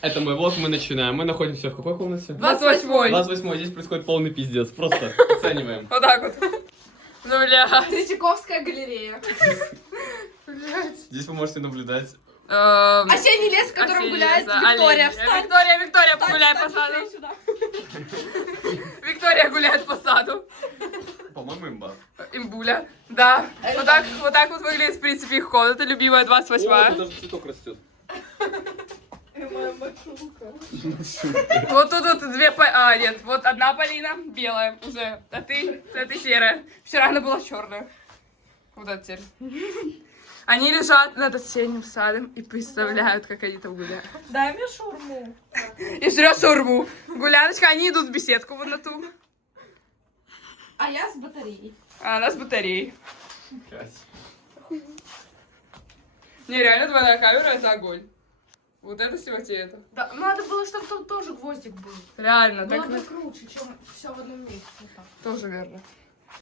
Это мой влог, мы начинаем. Мы находимся в какой комнате? 28-й. 28-й. Здесь происходит полный пиздец. Просто оцениваем. Вот так вот. Ну, бля. Третьяковская галерея. Здесь вы можете наблюдать. Осенний лес, в котором гуляет Виктория. Встань. Виктория, погуляй по саду. Сюда. Виктория гуляет по саду. По-моему, имба. Имбуля. Да. Вот так вот выглядит, в принципе, их комната. Любимая О, 28-я. тут даже цветок растет. Моя машулка. Вот тут вот две... нет, вот одна Полина белая уже, а ты серая. Вчера она была черная. Вот это теперь. Они лежат над осенним садом и представляют, как они там гуляют. Дай мне шурму. И жрет шаурму. Гуляночка, они идут в беседку вот на ту. А я с батареей. А она с батареей. Не, реально двойная камера — это огонь. Вот это снимать и это. Да, надо было, чтобы там тоже гвоздик был. Реально, Было так бы круче, чем все в одном месте. Вот так. тоже верно.